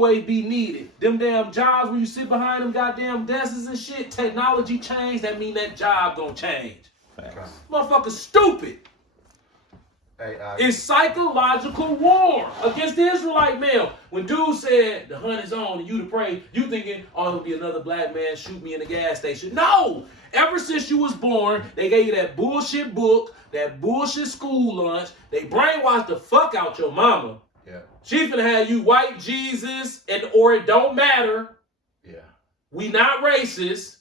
always be needed. Them damn jobs where you sit behind them goddamn desks and shit, technology change, that mean that job gonna change. Facts. Motherfucker stupid. Hey, It's psychological war against the Israelite male. When dude said the hunt is on and you to pray, you thinking, oh, it'll be another black man shoot me in the gas station. No! Ever since you was born, they gave you that bullshit book, that bullshit school lunch. They brainwashed the fuck out your mama. Yeah. She finna have you white Jesus or it don't matter. Yeah. We not racist.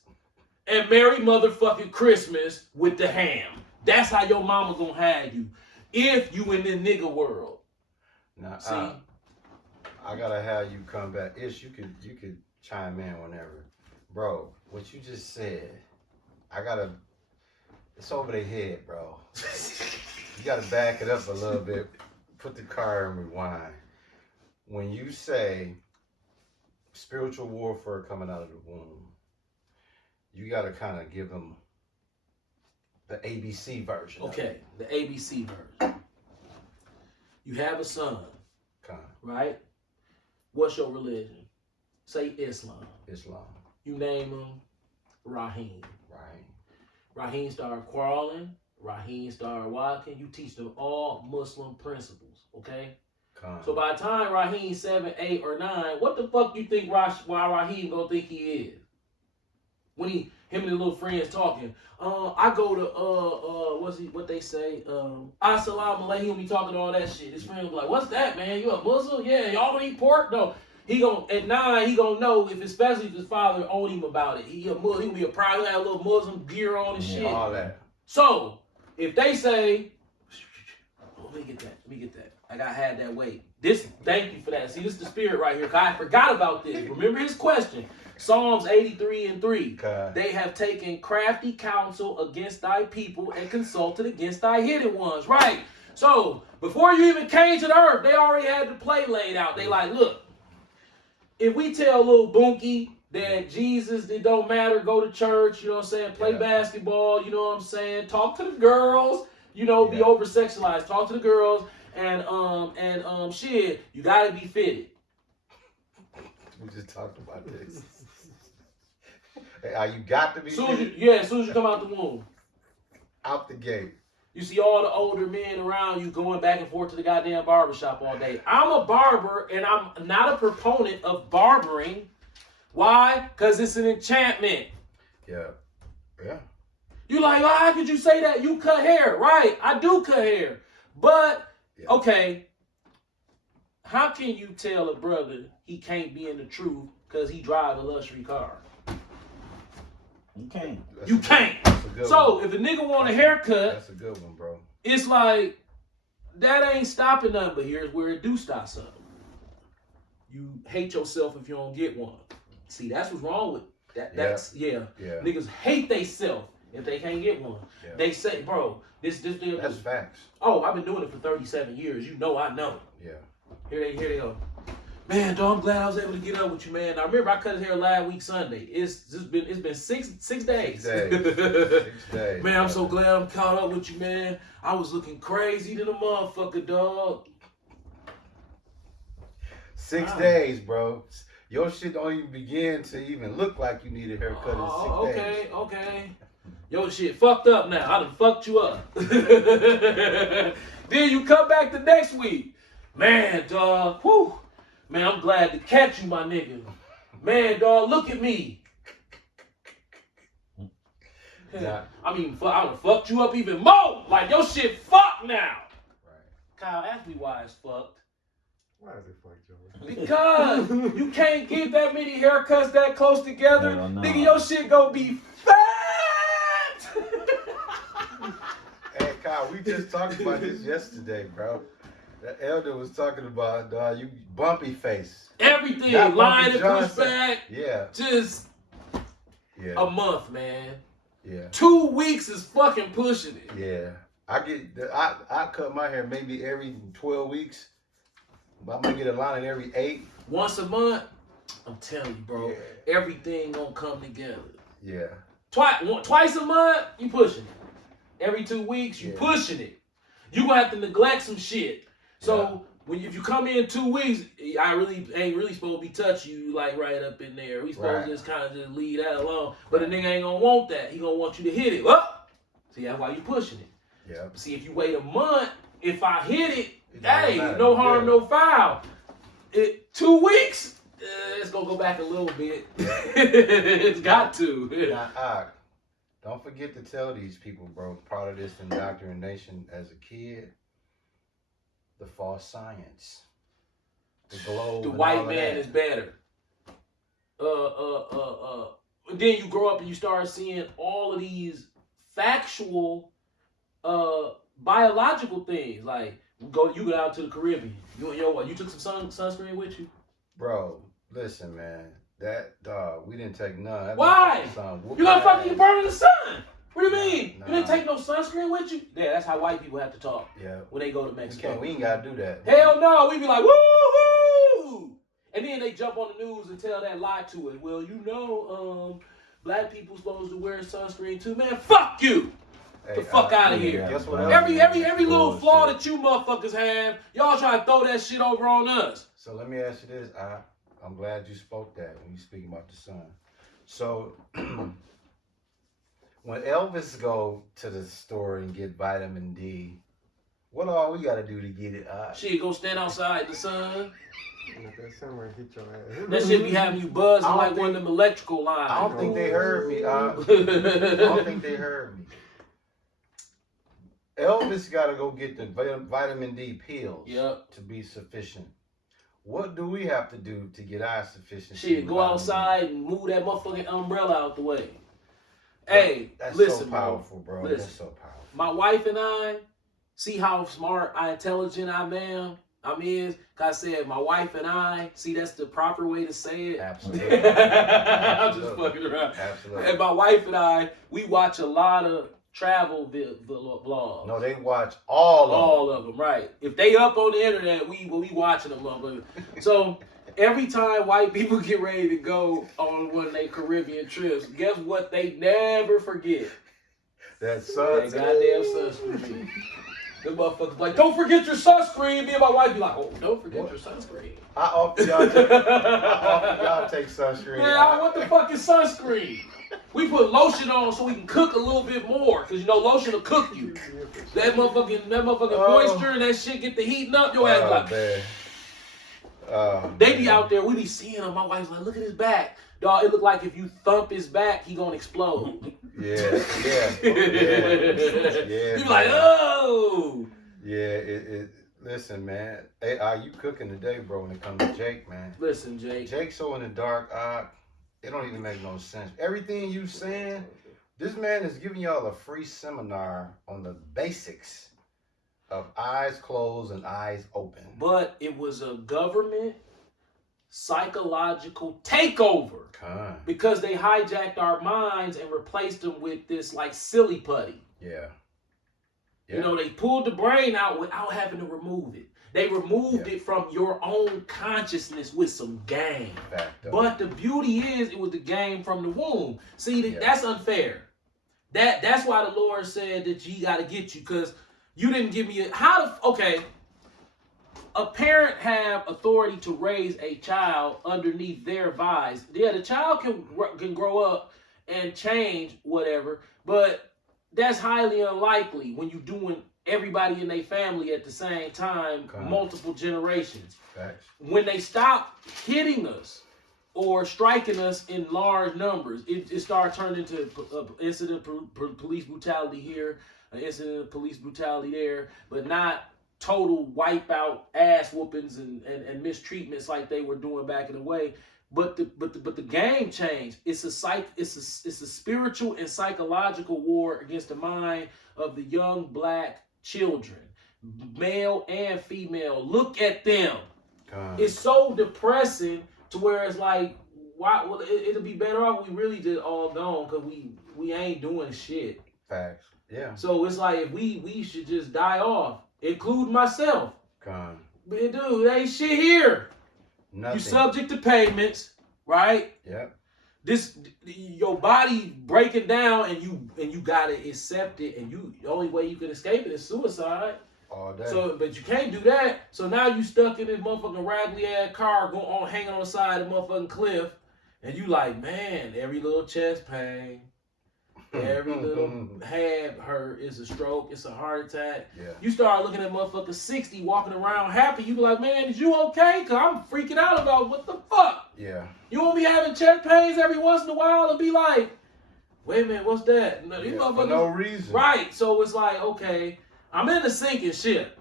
And Merry motherfucking Christmas with the ham. That's how your mama gonna have you. If you in the nigga world. Now, See? I gotta have you come back. Ish, you could chime in whenever. Bro, what you just said, it's over their head, bro. You gotta back it up a little bit. Put the car in rewind. When you say spiritual warfare coming out of the womb, you gotta kind of give them the ABC version. Okay, the ABC version. You have a son, right? What's your religion? Say Islam. Islam. You name him Raheem. Right. Raheem started quarreling. Raheem started walking. You teach them all Muslim principles, okay? So by the time Raheem 7, 8, or 9, what the fuck you think why Raheem gonna think he is? When him and his little friends talking, I go to what they say, Assalamu alaikum, he talking all that shit. His friend was like, what's that, man? You a Muslim? Yeah, y'all don't eat pork? No. At 9, he gonna know if especially if his father owned him about it. He gonna be a proud, he have a little Muslim gear on and shit. All that. So if they say, let me get that. Like I had that weight. Thank you for that. See, this is the spirit right here. Cause I forgot about this. Remember his question. Psalms 83:3. Okay. They have taken crafty counsel against thy people and consulted against thy hidden ones. Right. So before you even came to the earth, they already had the play laid out. They like, look, if we tell little Bunky that Jesus, it don't matter, go to church, you know what I'm saying, play basketball, you know what I'm saying, talk to the girls, be over sexualized, talk to the girls, and shit, you gotta be fitted. We just talked about this. Hey, you got to be fitted. As soon as you come out the womb. Out the gate. You see all the older men around you going back and forth to the goddamn barbershop all day. I'm a barber, and I'm not a proponent of barbering. Why? Because it's an enchantment. Yeah. Yeah. You like, how could you say that? You cut hair. Right, I do cut hair. But, okay, how can you tell a brother he can't be in the truth because he drive a luxury car? You can't. You can't. So if a nigga want a haircut, that's a good one, bro. It's like, that ain't stopping nothing, but here's where it do stop something. You hate yourself if you don't get one. See, that's what's wrong with that. Niggas hate they self if they can't get one. Yeah. They say, bro, this that's facts. Oh, I've been doing it for 37 years. You know I know. Yeah. Here they go. Man, dog, I'm glad I was able to get up with you, man. Now remember I cut his hair last week Sunday. It's been six days. 6 days. Man, I'm so glad I'm caught up with you, man. I was looking crazy to the motherfucker, dog. 6 days, bro. Your shit don't even begin to even look like you need a haircut in 6 days. Okay. Your shit fucked up now. I done fucked you up. Then you come back the next week. Man, dog, whew. Man, I'm glad to catch you, my nigga. Man, dog, look at me. Yeah. I done fucked you up even more. Like, your shit fucked now. Right. Kyle, ask me why it's fucked. Why is it fucked, Joe? Because you can't get that many haircuts that close together. No. Nigga, your shit gonna be fat. Hey, Kyle, we just talked about this yesterday, bro. The elder was talking about, you bumpy face. Everything, Not line Bumpy and push Johnson. back. Yeah. Just Yeah. a month, man. Yeah. 2 weeks is fucking pushing it. Yeah. I cut my hair maybe every 12 weeks. But I'm gonna get a line every 8. Once a month, I'm telling you, bro, Yeah. everything gonna come together. Yeah. Twice a month, you pushing it. Every 2 weeks, you pushing it. You gonna have to neglect some shit. So if you come in 2 weeks, I really ain't really supposed to be touching you like right up in there. We supposed to just kind of just leave that alone. But the nigga ain't gonna want that. He gonna want you to hit it. Up. See, that's why you pushing it. Yeah. See, if you wait a month, if I hit it, hey, no harm, no foul. 2 weeks, it's gonna go back a little bit. It's got to. Now, don't forget to tell these people, bro, part of this indoctrination as a kid, the false science, the globe. The white man is better. Then you grow up and you start seeing all of these factual, biological things. Like you go out to the Caribbean. You took some sunscreen with you? Bro, listen, man. That dog, we didn't take none. Why? You gonna fucking burn in the sun? What do you mean? Nah. You didn't take no sunscreen with you? Yeah, that's how white people have to talk. Yeah. When they go to Mexico. We ain't gotta do that. Hell no, we be like, woo woo! And then they jump on the news and tell that lie to it. Well, black people supposed to wear sunscreen too. Man, fuck you! Get the fuck out of here. Guess what else? Every little flaw that you motherfuckers have, y'all try to throw that shit over on us. So let me ask you this. I'm glad you spoke that when you speaking about the sun. So when Elvis go to the store and get vitamin D, what all we gotta do to get it? Shit, go stand outside in the sun. That summer hit your ass. That shit be having you buzzing like one of them electrical lines. I don't think they heard me. I don't think they heard me. Elvis gotta go get the vitamin D pills to be sufficient. What do we have to do to get our sufficiency? Shit, go outside and move that motherfucking umbrella out the way. Hey, that's listen, so powerful, bro. Listen. That's so powerful. My wife and I, see how smart, intelligent I am. Cause I said my wife and I, see that's the proper way to say it. Absolutely. I'm just fucking around. Absolutely. And my wife and I, we watch a lot of travel vlogs. No, they watch all of them, right? If they up on the internet, we watching them, motherfucker. So every time white people get ready to go on one of their Caribbean trips, guess what? They never forget that sun. That goddamn sunscreen. The motherfuckers like, don't forget your sunscreen. Me and my wife be like, oh, don't forget your sunscreen. I often y'all take sunscreen. Yeah, what the fuck is sunscreen? We put lotion on so we can cook a little bit more, cause lotion will cook you. That motherfucking moisture and that shit get the heating up. Your ass like. They be out there. We be seeing them. My wife's like, look at his back, dog. It look like if you thump his back, he gonna explode. Yeah. You be like, oh. Yeah. Listen, man. Hey, you cooking today, bro? When it comes to Jake, man. Listen, Jake. Jake's so in the dark. It don't even make no sense. Everything you saying, this man is giving y'all a free seminar on the basics of eyes closed and eyes open. But it was a government psychological takeover. Because they hijacked our minds and replaced them with this like silly putty. Yeah. They pulled the brain out without having to remove it. They removed it from your own consciousness with some game. But the beauty is, it was the game from the womb. See, that's unfair. That's why the Lord said that you got to get you, because you didn't give me a parent have authority to raise a child underneath their advice. Yeah, the child can grow up and change whatever, but that's highly unlikely when you're doing everybody in their family at the same time, multiple generations. Facts. When they stop hitting us or striking us in large numbers, it started turning into incident police brutality here, an incident of police brutality there, but not total wipeout ass whoopings and mistreatments like they were doing back in the way. But the game changed. It's a spiritual and psychological war against the mind of the young black children, male and female. Look at them. It's so depressing to where it's like, why? Well, it'll be better off we really just all gone, because we ain't doing shit. Facts. Yeah. So it's like if we should just die off, include myself. But dude, there ain't shit here. Nothing. You subject to payments, right? Yep. Your body breaking down, and you gotta accept it, and the only way you can escape it is suicide. All day. So, but you can't do that. So now you stuck in this motherfucking raggedy ass car going on, hanging on the side of the motherfucking cliff, and you like, man, every little chest pain, every little head hurt is a stroke, it's a heart attack. Yeah. You start looking at motherfucker 60 walking around happy. You be like, man, is you okay? Cause I'm freaking out about what the fuck. Yeah. You won't be having chest pains every once in a while and be like, wait a minute, what's that? No, these For motherfuckers, no reason. right? So it's like, okay, I'm in a sinking ship.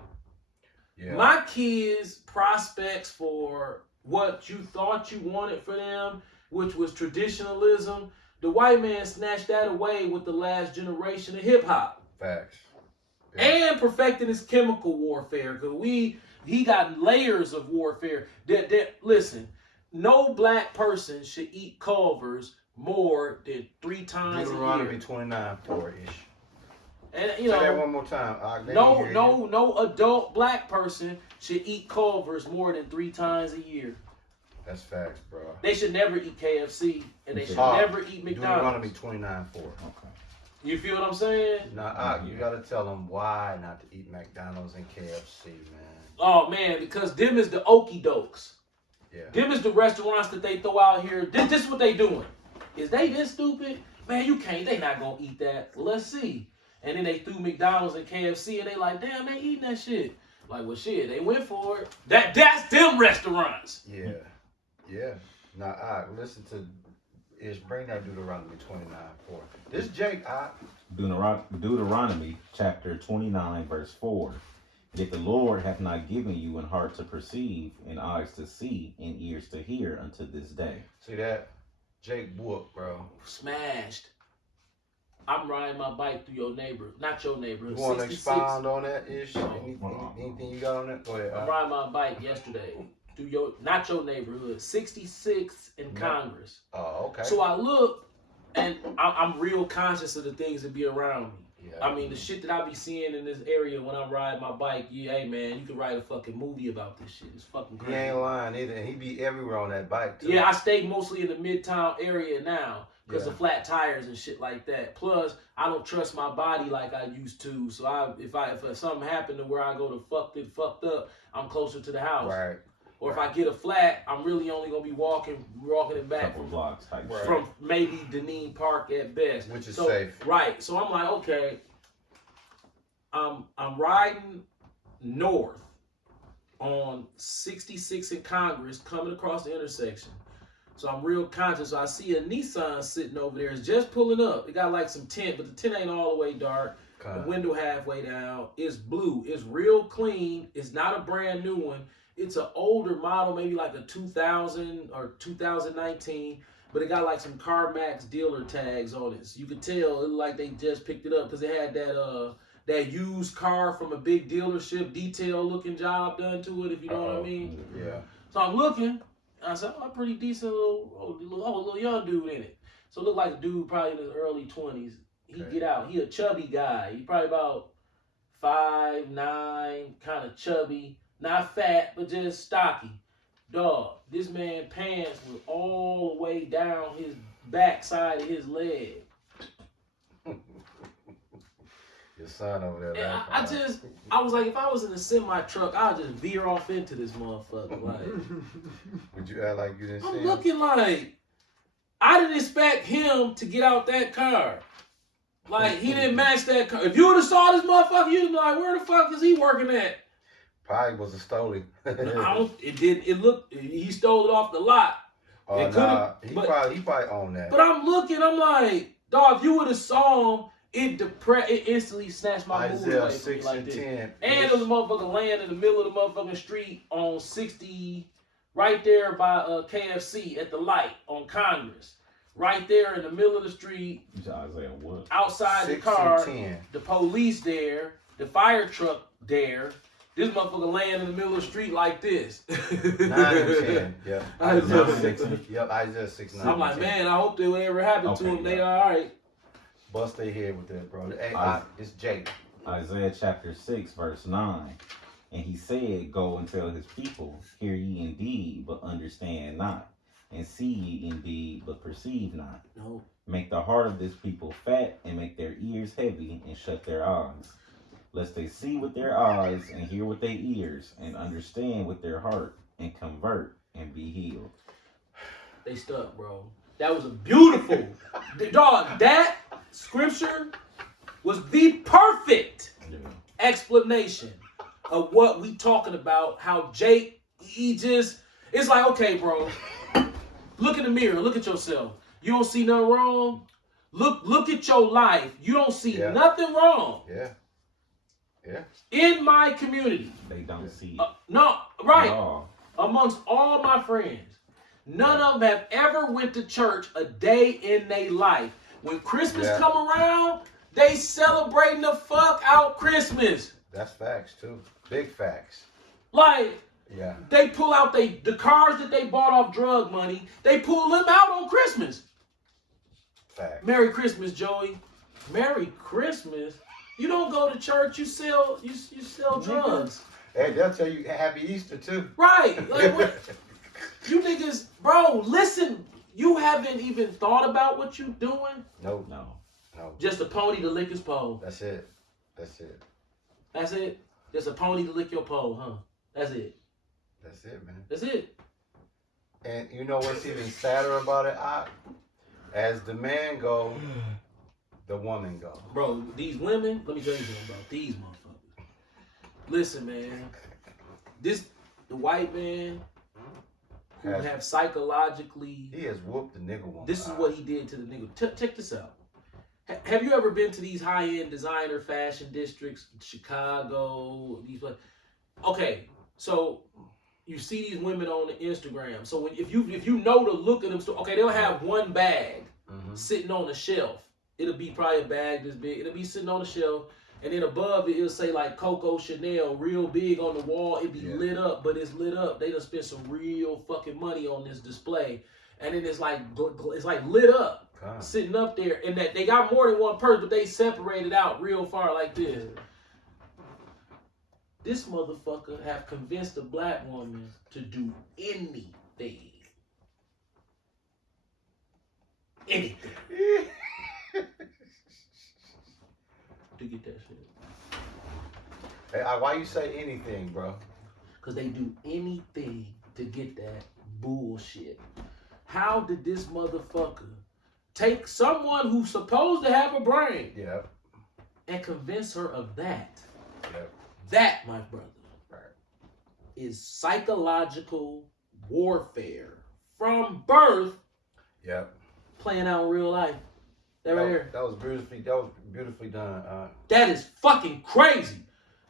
Yeah. My kids' prospects for what you thought you wanted for them, which was traditionalism, the white man snatched that away with the last generation of hip hop. Facts. Yeah. And perfecting his chemical warfare. Cause he got layers of warfare. Listen, no black person should eat Culver's more than 3 times a Deuteronomy year. 29:4-ish. And Say that one more time. No adult black person should eat Culver's more than 3 times a year. That's facts, bro. They should never eat KFC, and they should never eat Deuteronomy McDonald's. 29:4. Okay. You feel what I'm saying? Nah, you gotta tell them why not to eat McDonald's and KFC, man. Oh man, because them is the okie dokes. Yeah. Them is the restaurants that they throw out here. This what they doing. Is they this stupid? Man, you can't. They not gonna eat that. Let's see. And then they threw McDonald's and KFC, and they like, damn, they eating that shit. Like, well, shit, they went for it. That's them restaurants. Yeah. Yeah. Now, listen to bring that Deuteronomy 29:4. This Jake, Deuteronomy chapter 29 verse 4. Yet the Lord hath not given you an heart to perceive, and eyes to see, and ears to hear unto this day. see that? Jake whoop, bro. Smashed. I'm riding my bike through your neighborhood. Not your neighborhood. You want to 66. expound on that ish? Hold Anything you got on that? Go ahead. I'm riding my bike yesterday through not your neighborhood, 66 in Congress. Oh, okay. So I look, and I'm real conscious of the things that be around me. Yeah. I mean, the shit that I be seeing in this area when I'm riding my bike, hey man, you can write a fucking movie about this shit. It's fucking He crazy. ain't lying either, and he be everywhere on that bike too. Yeah, I stay mostly in the Midtown area now because Yeah. of flat tires and shit like that. Plus, I don't trust my body like I used to. So if something happened to where I go to fucked up, I'm closer to the house. Right. Or if I get a flat, I'm really only gonna be walking it back Couple blocks type Right. shit. from maybe Deneen Park at best. Which is So, safe. Right. So I'm like, okay, I'm riding north on 66 in Congress, coming across the intersection. So I'm real conscious. So I see a Nissan sitting over there. It's just pulling up. It got like some tint, but the tint ain't all the way dark. The window halfway down. It's blue. It's real clean. It's not a brand new one. It's an older model, maybe like a 2000 or 2019, but it got like some CarMax dealer tags on it. So you could tell it looked like they just picked it up because it had that used car from a big dealership detail looking job done to it, if you know what I mean. Yeah. So I'm looking, and I said, oh, a pretty decent little young dude in it. So it looked like a dude probably in his early 20s. He Okay. get out. He a chubby guy. He probably about 5'9", kind of chubby. Not fat, but just stocky. Dog, this man pants was all the way down his backside of his leg. Your son over there. And laughing. I was like, if I was in a semi truck, I'd just veer off into this motherfucker. Like, Would you act like you didn't see I'm him? looking like, I didn't expect him to get out that car. Like, he didn't match that car. If you would have saw this motherfucker, you'd be like, where the fuck is he working at? Probably was a stolen. It looked, he stole it off the lot. Oh, It nah. could've- He probably owned that. But I'm looking, I'm like, dog, if you would have saw him, it instantly snatched my mood Isaiah away from me 6 like and this. 10. And there was a motherfucker laying in the middle of the motherfucking street on 60, right there by KFC at the light on Congress. Right there in the middle of the street, You said Isaiah what? outside the 6 car, and 10. the police there, the fire truck there. This motherfucker laying in the middle of the street like this. 9 and 10. Yep. Isaiah Isaiah 6 6. Yep. Isaiah 6, 9. I'm like, and 10. man, I hope that whatever happened to Okay, him, they yeah. all right. Bust their head with that, bro. Hey, it's Jake. Isaiah chapter 6 verse 9. And he said, go and tell his people, hear ye indeed, but understand not. And see ye indeed, but perceive not. No. Make the heart of this people fat, and make their ears heavy, and shut their eyes. lest they see with their eyes and hear with their ears and understand with their heart and convert and be healed. They stuck, bro. That was a beautiful, dog. That scripture was the perfect explanation of what we talking about. How Jake, it's like, okay, bro. Look in the mirror. Look at yourself. You don't see nothing wrong. Look at your life. You don't see nothing wrong. Yeah. Yeah. In my community. They don't see it. No, right. Amongst all my friends. None of them have ever went to church a day in their life. When Christmas come around, they celebrating the fuck out Christmas. That's facts too. Big facts. Like, they pull out the cars that they bought off drug money. They pull them out on Christmas. Facts. Merry Christmas, Joey. Merry Christmas. You don't go to church. You sell drugs. Hey, they'll tell you Happy Easter too. Right. Like what? You niggas, bro, listen, you haven't even thought about what you doing? No. Just a pony to lick his pole. That's it. That's it? Just a pony to lick your pole, huh? That's it, man. That's it. And you know what's even sadder about it? As the man go, the woman go. Bro, these women, let me tell you something about these motherfuckers. Listen, man. The white man who have psychologically... He has whooped the nigga woman. This is what he did to the nigga. Check this out. Have you ever been to these high-end designer fashion districts, Chicago, these places? Okay, so you see these women on the Instagram. So if you know the look of them, okay, they'll have one bag sitting on the shelf. It'll be probably a bag this big. It'll be sitting on the shelf. And then above it, it'll say like Coco Chanel, real big on the wall. It'd be lit up, but it's lit up. They done spent some real fucking money on this display. And then it's like lit up, sitting up there. And that they got more than one person, but they separated out real far like this. This motherfucker have convinced a black woman to do anything. Anything. To get that shit. Hey, why you say anything, bro? Because they do anything to get that bullshit. How did this motherfucker take someone who's supposed to have a brain and convince her of that? That, my brother, is psychological warfare from birth playing out in real life. That was beautifully done. That is fucking crazy.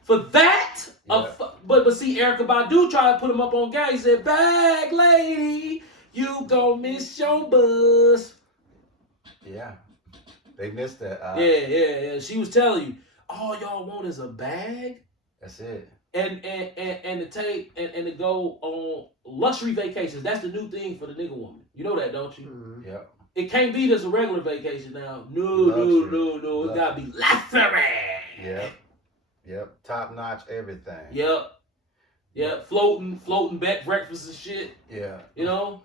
For that, but see, Erykah Badu tried to put him up on game. He said, "Bag lady, you gon' miss your bus." Yeah, they missed that. Yeah. She was telling you, all y'all want is a bag. That's it. And to take and to go on luxury vacations. That's the new thing for the nigga woman. You know that, don't you? Mm-hmm. Yep. It can't be just a regular vacation now. No. It gotta be luxury. Yep. Top notch everything. Yep. Floating breakfast and shit. Yeah. You know?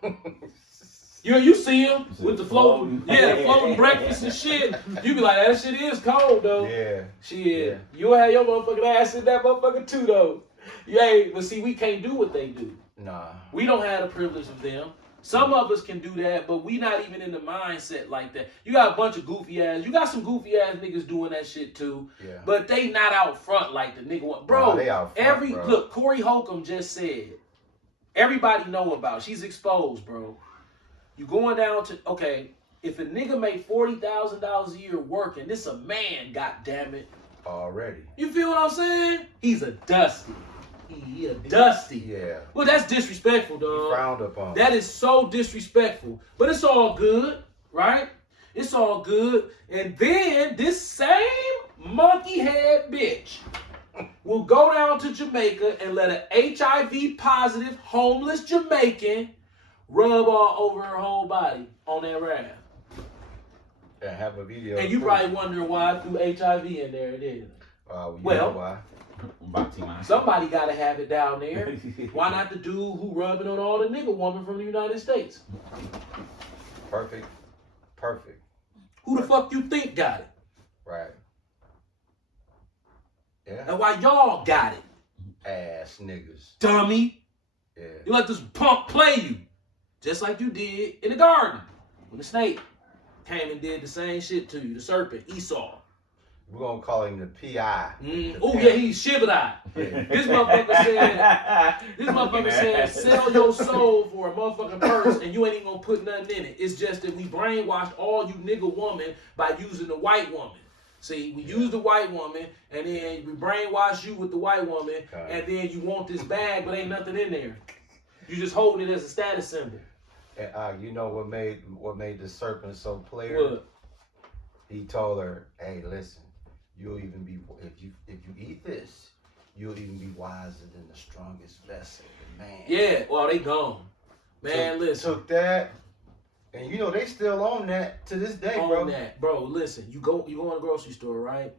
You see him with the floating breakfast and shit. You be like, that shit is cold though. Yeah. Shit. Yeah. You'll have your motherfucking ass in that motherfucker too though. Yeah, but see, we can't do what they do. Nah. We don't have the privilege of them. Some of us can do that, but we not even in the mindset like that. You got a bunch of goofy ass. You got some goofy ass niggas doing that shit too. Yeah. But they not out front like the nigga want. Bro, they out front, bro. Look, Corey Holcomb just said, everybody know about. She's exposed, bro. You going down to, okay, if a nigga make $40,000 a year working, this a man, goddammit. Already. You feel what I'm saying? He's a dusty. He a dusty. Yeah. Well, that's disrespectful, dog. He frowned upon. That is so disrespectful. But it's all good, right? It's all good. And then this same monkey head bitch will go down to Jamaica and let an HIV positive homeless Jamaican rub all over her whole body on that raft. And have a video. And you probably wondering why I threw HIV in there, didn't you? Well, why? Somebody got to have it down there. Why not the dude who rubbing on all the nigga woman from the United States? Perfect. Who the fuck you think got it? Right. Yeah. And why y'all got it. Ass niggas. Dummy. Yeah. You let this punk play you. Just like you did in the garden. When the snake came and did the same shit to you. The serpent, Esau. We're going to call him the P.I. Oh, yeah, he's Shibadai. Yeah. This motherfucker said, sell your soul for a motherfucking purse and you ain't even gonna put nothing in it. It's just that we brainwashed all you nigga woman by using the white woman. See, we use the white woman and then we brainwash you with the white woman and then you want this bag but ain't nothing in there. You just holding it as a status symbol. And you know what made the serpent so player? What? He told her, hey, listen, you'll even be, if you eat this, you'll even be wiser than the strongest vessel, the man. Yeah, well, they gone. Man, listen. Took that, and you know, they still on that to this day, on bro. That. Bro, listen, you go in the grocery store, right?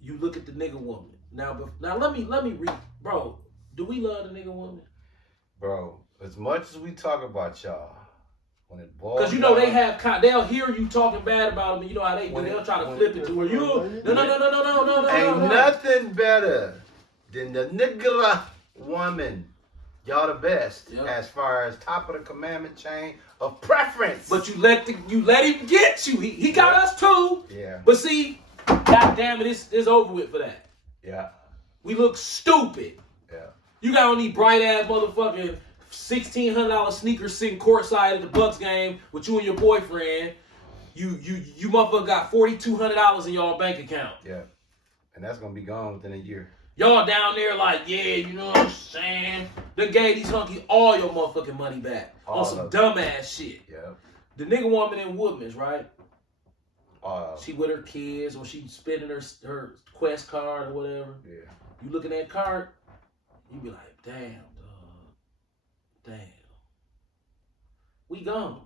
You look at the nigga woman. Now let me read, bro, do we love the nigga woman? Bro, as much as we talk about y'all, when it boils because you know they'll hear you talking bad about them, and you know how they do. They'll try to flip it to where you no. Ain't nothing better than the nigga woman. Y'all the best as far as top of the commandment chain of preference. But you let him get you. He got us too. Yeah. But see, god damn it, it's over with for that. Yeah. We look stupid. Yeah. You got on these bright ass motherfucking $1,600 sneakers sitting courtside at the Bucks game with you and your boyfriend. You motherfucker got $4,200 in y'all bank account. Yeah. And that's gonna be gone within a year. Y'all down there like, yeah, you know what I'm saying? They gave these hunkies all your motherfucking money back on some dumbass shit. Yeah. The nigga woman in Woodman's, right? She with her kids or she spending her Quest card or whatever. Yeah. You look at that card, you be like, damn, dog. Damn. We gone.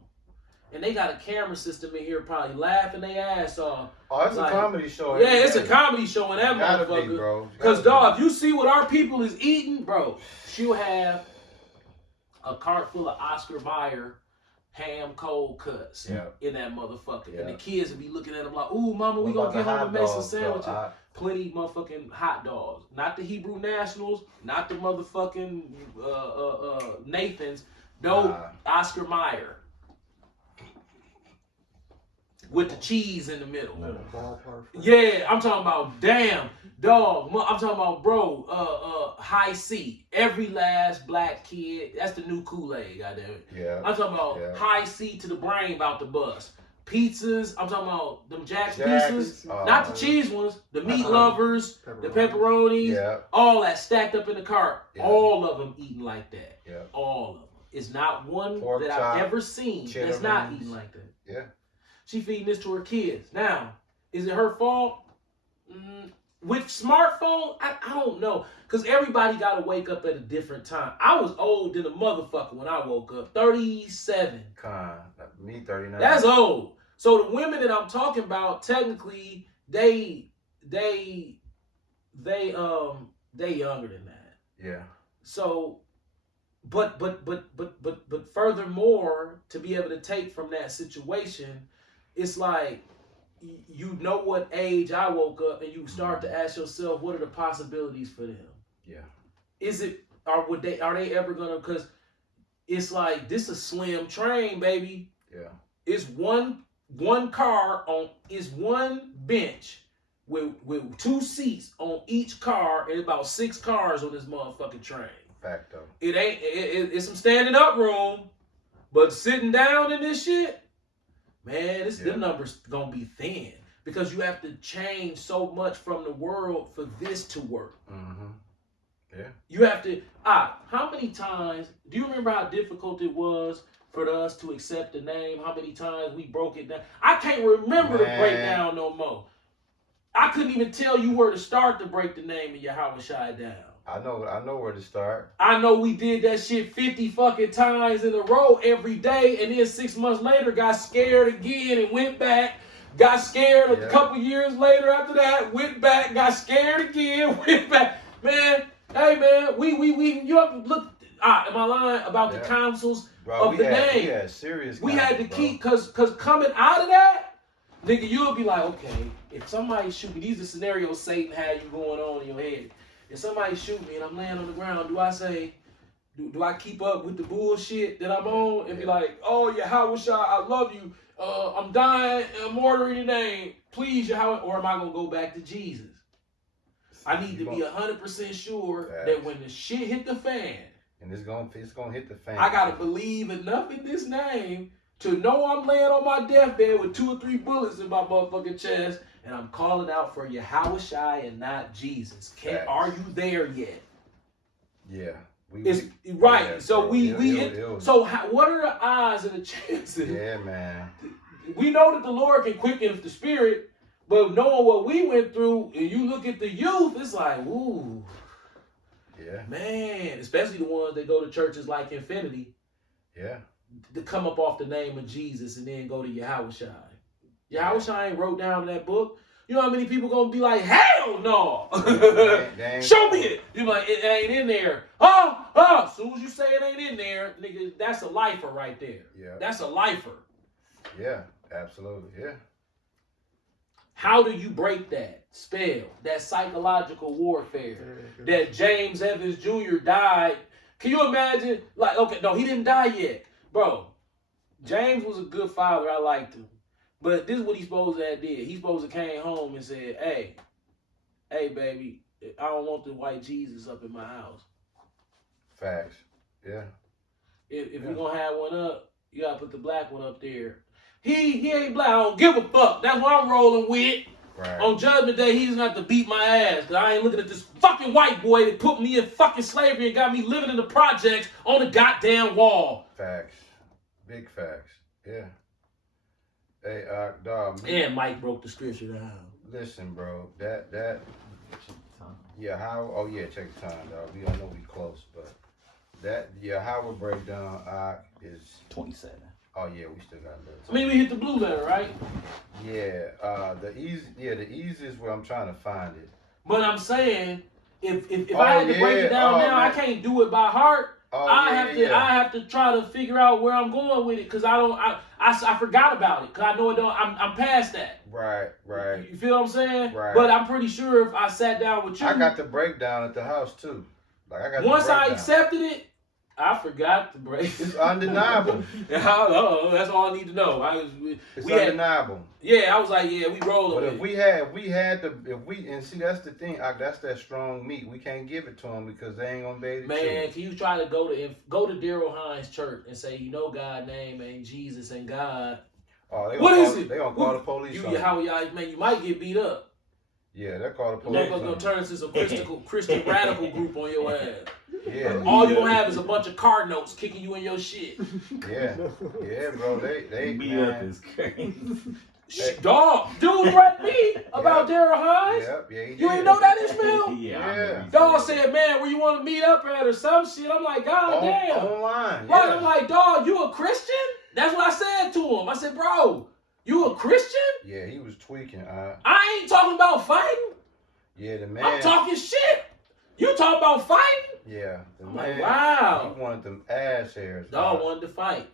And they got a camera system in here probably laughing their ass off. Oh, it's like, a comedy show. Yeah, it's a comedy show in that motherfucker. Be, bro. Because, dog, if you see what our people is eating, bro, she'll have a cart full of Oscar Mayer ham cold cuts in that motherfucker. Yeah. And the kids will be looking at them like, ooh, mama, we gonna get home and make some sandwiches. Plenty motherfucking hot dogs. Not the Hebrew Nationals, not the motherfucking Nathans. No, Oscar Mayer. With the cheese in the middle. Yeah, I'm talking about damn dog. I'm talking about bro. High C. Every last black kid. That's the new Kool-Aid. Goddamn it. Yeah. I'm talking about high C to the brain about the bus. Pizzas. I'm talking about them Jack's pizzas. Not the cheese ones. The meat lovers. The pepperonis. Yeah. All that stacked up in the cart. Yeah. All of them eating like that. Yeah. All of them. It's not one Pork that chop, I've ever seen that's not eating like that. Yeah. She feeding this to her kids. Now, is it her fault? With smartphone, I don't know. Because everybody got to wake up at a different time. I was old than a motherfucker when I woke up. 37. Me 39. That's old. So the women that I'm talking about, technically, they younger than that. Yeah. So, but furthermore, to be able to take from that situation, it's like, you know what age I woke up, and you start to ask yourself, what are the possibilities for them? Yeah. Are they ever gonna? Because it's like, this a slim train, baby. Yeah. It's one car it's one bench with 2 seats on each car, and about 6 cars on this motherfucking train. Facto. It's some standing up room, but sitting down in this shit, man, them numbers gonna be thin because you have to change so much from the world for this to work. Mm-hmm. Yeah. You have to. How many times do you remember how difficult it was for us to accept the name? How many times we broke it down? I can't remember the breakdown no more. I couldn't even tell you where to start to break the name of Yahweh Shai down. I know where to start. I know we did that shit 50 fucking times in a row every day, and then 6 months later got scared again and went back. Got scared a couple years later after that, went back, got scared again, went back. Man, hey man, you have to look. Am I lying about the councils of the name? We had serious. We had to keep, cause coming out of that, Nigga, you'll be like, okay, if somebody shoot me, these are scenarios Satan had you going on in your head. If somebody shoot me and I'm laying on the ground, do I say, do I keep up with the bullshit that I'm on and be like, oh, Yahweh Shai, I love you. I'm dying, I'm ordering your name. Please, Yahweh. Or am I going to go back to Jesus? I need to be 100% sure that when the shit hit the fan, and it's gonna hit the fan. I got to believe enough in this name to know I'm laying on my deathbed with 2 or 3 bullets in my motherfucking chest, and I'm calling out for Yahweh Shai and not Jesus. Are you there yet? Yeah. Right. Yeah, so what are the odds and the chances? Yeah, man. We know that the Lord can quicken the spirit, but knowing what we went through, and you look at the youth, it's like, ooh. Yeah. Man, especially the ones that go to churches like Infinity. Yeah. To come up off the name of Jesus and then go to Yahweh Shai. Yahweh Shai ain't wrote down that book. You know how many people gonna be like, hell no! Show me it! You like, it ain't in there. As soon as you say it ain't in there, nigga, that's a lifer right there. Yeah. That's a lifer. Yeah, absolutely. Yeah. How do you break that spell, that psychological warfare? That James Evans Jr. died. Can you imagine? Like, okay, no, he didn't die yet. Bro, James was a good father. I liked him. But this is what he's supposed to have did. He's supposed to came home and said, hey, baby, I don't want the white Jesus up in my house. Facts. Yeah. If you're going to have one up, you got to put the black one up there. He ain't black. I don't give a fuck. That's what I'm rolling with. Right. On Judgment Day, he's going to have to beat my ass because I ain't looking at this fucking white boy that put me in fucking slavery and got me living in the projects on the goddamn wall. Facts. Big facts. Yeah. Hey, dog. And Mike broke the scripture down. Listen, bro. That. Yeah. How? Oh yeah. Check the time, dog. We all know we close, but that. Yeah. How we break down is 27. Oh yeah. We still got a little time. I mean, we hit the blue letter, right? Yeah. The easiest way I'm trying to find it. But I'm saying, if I had to break it down now, man. I can't do it by heart. I have to try to figure out where I'm going with it because I forgot about it because I know it don't. I'm past that. Right. You feel what I'm saying? Right. But I'm pretty sure if I sat down with you, I got the breakdown at the house too. Like I got. Once I accepted it, I forgot to break. It's undeniable. That's all I need to know. It's undeniable. I was like, yeah, we rolling. But if we had and see that's the thing, that's that strong meat. We can't give it to them because they ain't gonna be able to. Man, can you try to go to Daryl Hines' church and say, you know, God's name ain't Jesus and God. Oh, what is it? They gonna call the police. Man, you might get beat up. Yeah, they're called the police. They're gonna turn into some Christian radical group on your ass. Yeah. All you gonna have is a bunch of card notes kicking you in your shit. Yeah, bro. They beat up is crazy. Dog, dude threatened me about Daryl Hines. Yep, yeah, you ain't know that, Ishmael? Yeah. Dog said, man, where you want to meet up at or some shit? I'm like, God damn. Online. Right, I'm like, dog, you a Christian? That's what I said to him. I said, bro, you a Christian? Yeah, he was tweaking. I ain't talking about fighting. Yeah, the man. I'm talking shit. You talking about fighting? Yeah, the I'm man. Like, wow. He wanted them ass hairs. Dog wanted to fight.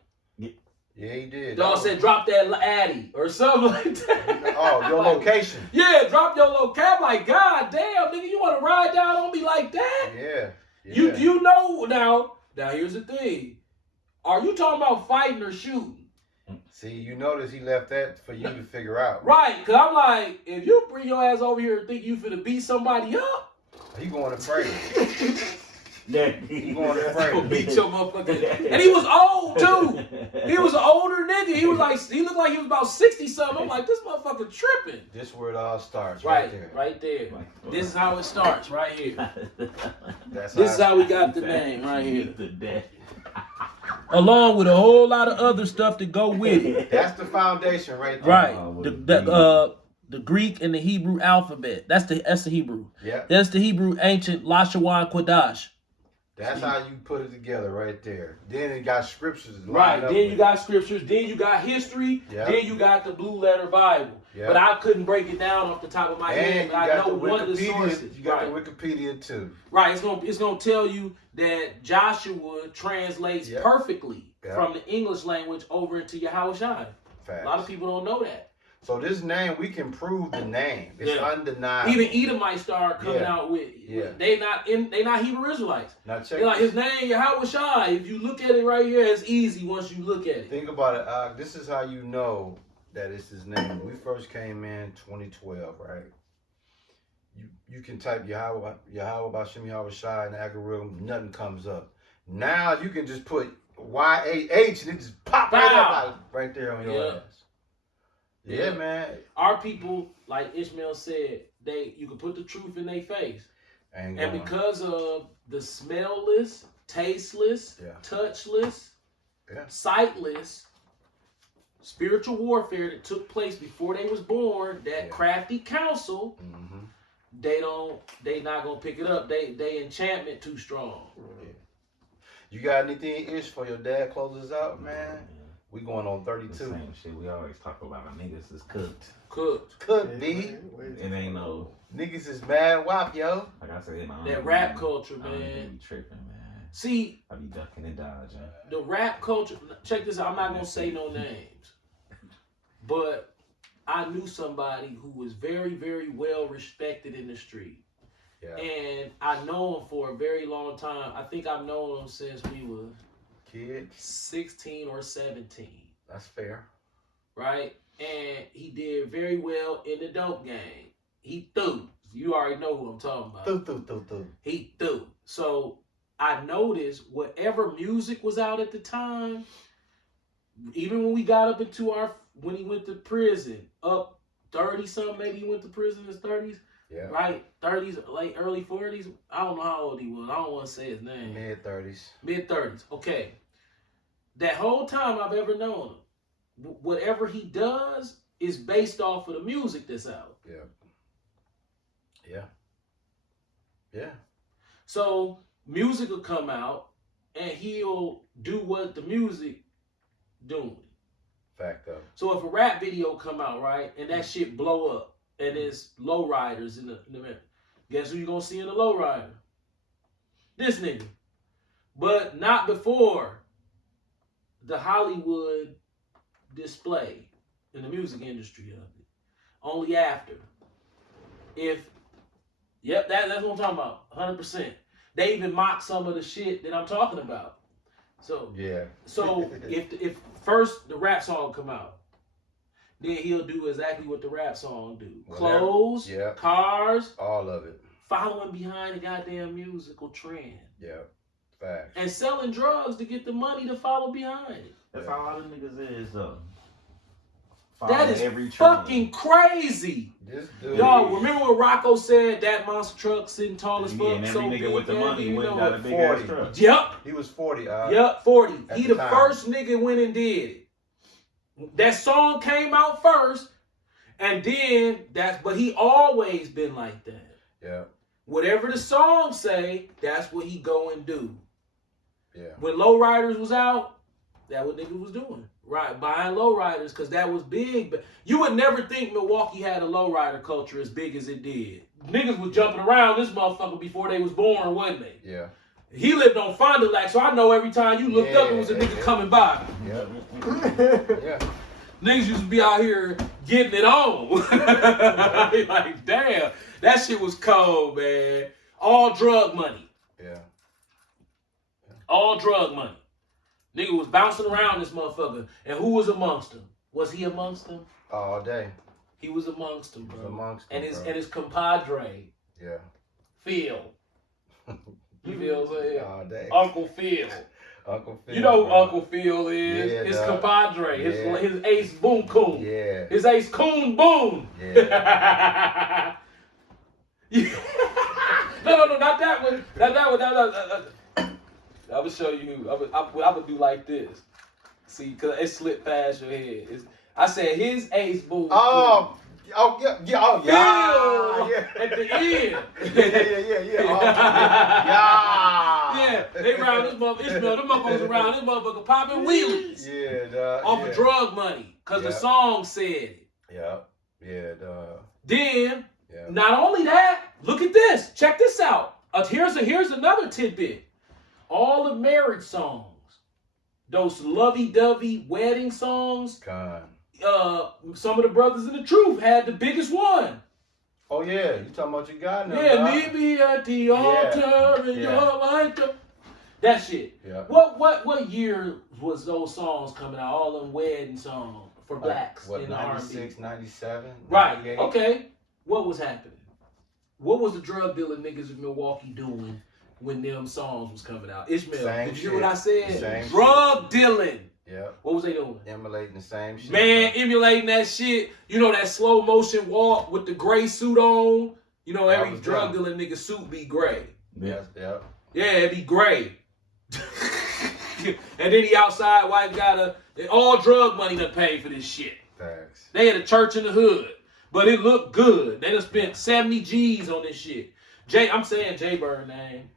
Yeah, he did. Dog said, drop that Addy or something like that. Oh, your location. Yeah, drop your location. I'm like, God damn, nigga, you want to ride down on me like that? Yeah. You know now here's the thing. Are you talking about fighting or shooting? See, you notice he left that for you to figure out. Right, because I'm like, if you bring your ass over here and think you finna beat somebody up. He going to pray. He going to pray. Beat your motherfucker. And he was old too. He was an older nigga. He looked like he was about 60 something. I'm like, this motherfucker tripping. This is where it all starts. Right there. This is how it starts right here. This is how we got the name right here. Along with a whole lot of other stuff to go with it. That's the foundation right there. Right. The Greek and the Hebrew alphabet. That's the Hebrew. Yeah. That's the Hebrew ancient Lashawan Kodash. That's how you put it together right there. Then it got scriptures. Right. Then you got scriptures. Then you got history. Yep. Then you got the Blue Letter Bible. Yep. But I couldn't break it down off the top of my head. But I know one of the sources. You got the Wikipedia too. Right. It's gonna tell you that Joshua translates perfectly from the English language over into Yahweh Shai. A lot of people don't know that. So this name, we can prove the name. It's undeniable. Even Edomite started coming out with. Yeah. They not Hebrew Israelites. Now check. They're like his name Yahweh Shai. If you look at it right here, it's easy once you look at it. Think about it. This is how you know that it's his name. When we first came in 2012, right? You can type Yahweh Bashem Yahweh Shai in the algorithm, nothing comes up. Now you can just put YAH and it just pop right there on your ass. Yeah, man. Our people, like Ishmael said, you can put the truth in their face. And because of the smellless, tasteless, touchless, sightless, spiritual warfare that took place before they was born, that crafty counsel, they not gonna pick it up. They enchantment too strong. You got anything, Ish, for your dad closes out, man? We going on 32. The same shit we always talk about. My niggas is cooked. Could be. It ain't no. Niggas is mad wop, yo. Like I said, that rap culture, man. I be tripping, man. See, I be ducking and dodging. The rap culture. Check this out. I'm not gonna say no names, but I knew somebody who was very, very well respected in the street. Yeah. And I know him for a very long time. I think I've known him since we were kids, 16 or 17. That's fair. Right? And he did very well in the dope game. He threw. You already know who I'm talking about. He threw. So I noticed whatever music was out at the time, even when we got up into when he went to prison, up 30 something, maybe he went to prison in his 30s. Yeah. Right? 30s, like early 40s. I don't know how old he was. I don't want to say his name. Mid 30s. Mid 30s. Okay. That whole time I've ever known him, whatever he does is based off of the music that's out. Yeah. Yeah. Yeah. So music will come out and he'll do what the music doing. Fact though. So if a rap video come out, right, and that shit blow up, and there's lowriders in the guess who you gonna see in the lowrider? This nigga. But not before the Hollywood display in the music industry of it. Only after. That's what I'm talking about. 100%. They even mock some of the shit that I'm talking about. So yeah. So if first the rap song come out, then he'll do exactly what the rap song do. Clothes, cars, all of it. Following behind the goddamn musical trend. Yeah. Facts. And selling drugs to get the money to follow behind it. That's how all them niggas is though. That is fucking crazy. Y'all, remember when Rocco said that monster truck sitting tall as fuck? And every nigga with the money went and got a big 40. ass truck. Yep. He was 40. Yep, 40. He the first nigga went and did it. That song came out first, and then but he always been like that. Yeah. Whatever the song say, that's what he go and do. Yeah. When Lowriders was out, that what niggas was doing. Right, buying lowriders because that was big. But you would never think Milwaukee had a lowrider culture as big as it did. Niggas was jumping around this motherfucker before they was born, wasn't they? Yeah. He lived on Fond du Lac, so I know every time you looked up, it was a nigga coming by. Yeah. Yeah. Niggas used to be out here getting it on. Like, damn, that shit was cold, man. All drug money. Yeah. All drug money. Nigga was bouncing around this motherfucker. And who was amongst them? Was he amongst them? All day. He was amongst them, bro. He was amongst them, and his compadre. Yeah. Phil. You feel what I'm saying? All day. Uncle Phil. Uncle Phil. You know who Uncle Phil is. Yeah, his compadre. His ace Boom Coon. Yeah. His ace Coon Boom. Yeah. No, not that one. Not that one. I would show you who. I would do like this. See, because it slipped past your head. I said his ace Boom. Oh yeah. At the end. Yeah. They round this motherfucker. Ishmael, them motherfuckers around this motherfucker popping wheelies. Yeah, off of drug money. Because the song said it. Yeah. Then, not only that, look at this. Check this out. Here's another tidbit. All the marriage songs, those lovey-dovey wedding songs, some of the brothers in the truth had the biggest one. Oh yeah, you talking about your guy now? Yeah, meet me at the altar and your light. That shit. Yeah. What year was those songs coming out? All them wedding songs for blacks What, in 96, R&B. 97? Right. 98? Okay. What was happening? What was the drug dealing niggas in Milwaukee doing when them songs was coming out? Ishmael, Same did you hear shit. what I said? Same Drug dealing. Yeah. What was they doing? Emulating the same shit. Man, emulating that shit. You know that slow motion walk with the gray suit on. You know every drug dealing nigga suit be gray. Yeah. Yeah. Yeah, it be gray. And then he outside, wife got all drug money to pay for this shit. Thanks. They had a church in the hood, but it looked good. They done spent 70 G's on this shit. I'm saying Jay Bird name.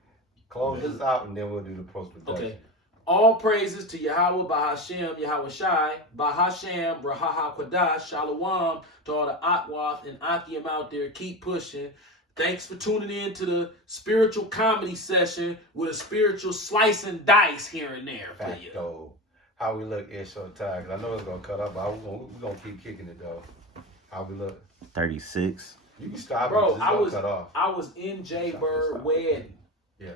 Close this out and then we'll do the post-production. Okay. All praises to Yahweh, Bahashem, Yahweh Shai, Bahashem, Brahaha Kodash, Shalom, to all the Atwath and Akim out there. Keep pushing. Thanks for tuning in to the spiritual comedy session with a spiritual slice and dice here and there for you. Facto. How we look is so tired. I know it's going to cut up, but we're going to keep kicking it, though. How we look. 36. You can stop Bro, it. Cut off. I was in Jay Bird wedding. Yeah.